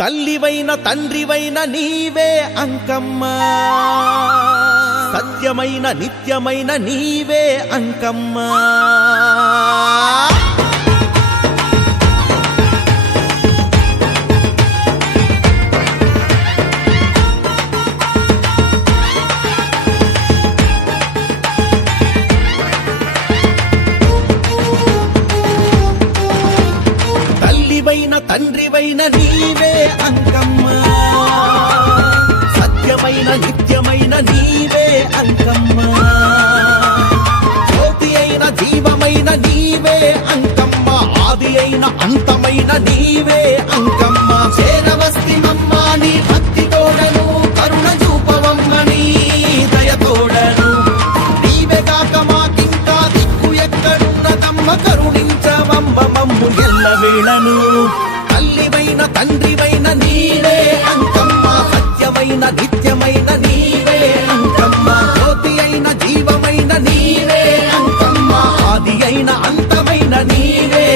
తల్లివైన తండ్రివైన నీవే అంకమ్మ, సత్యమైన నిత్యమైన నీవే అంకమ్మ. తల్లివైన తండ్రివైన నీవే అంకమ్మ, సత్యమైన నిత్యమైన నీవే అంకమ్మ. జ్యోతి అయిన జీవమైన నీవే అంకమ్మ, ఆది అయిన అంతమైన నీవే అంకమ్మ. చేరవస్తి మమ్మ నీ భక్తి తోడను, కరుణ చూపవమ్మ నీ దయ తోడను. నీవే కాక మాకింకా దిక్కు ఎక్కడున్నదమ్మ, కరుణించవమ్మ మమ్ము ఎల్లవేళను. తల్లివైన తండ్రివైన నీవే అంకమ్మ, సత్యమైన నిత్యమైన నీవే అంకమ్మ. జ్యోతి అయిన జీవమైన నీవే అంకమ్మ, ఆది అయిన అంతమైన నీవే